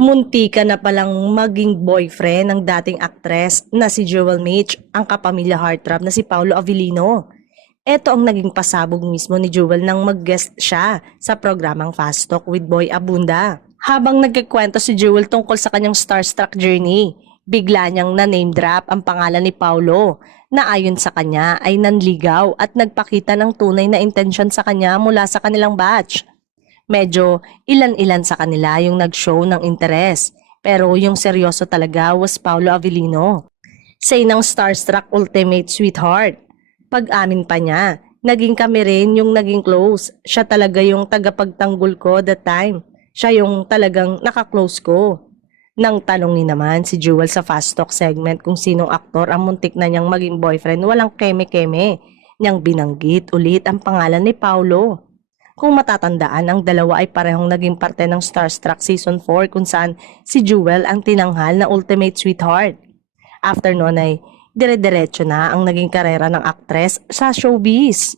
Muntika na palang maging boyfriend ng dating aktres na si Jewel Mitch ang kapamilya heartthrob na si Paolo Avellino. Ito ang naging pasabog mismo ni Jewel nang mag-guest siya sa programang Fast Talk with Boy Abunda. Habang nagkikwento si Jewel tungkol sa kanyang starstruck journey, bigla niyang na-name drop ang pangalan ni Paolo na ayon sa kanya ay nanligaw at nagpakita ng tunay na intensyon sa kanya mula sa kanilang batch. Medyo ilan-ilan sa kanila yung nag-show ng interes, pero yung seryoso talaga was Paolo Avellino. Say ng starstruck ultimate sweetheart. Pag-amin pa niya, naging kami rin yung naging close. Siya talaga yung tagapagtanggol ko that time. Siya yung talagang nakaklose ko. Nang tanongin naman si Jewel sa Fast Talk segment kung sinong aktor ang muntik na niyang maging boyfriend, walang keme-keme niyang binanggit ulit ang pangalan ni Paolo. Kung matatandaan, ang dalawa ay parehong naging parte ng Starstruck Season 4 kung saan si Jewel ang tinanghal na ultimate sweetheart. After noon ay dire-diretso na ang naging karera ng aktres sa showbiz.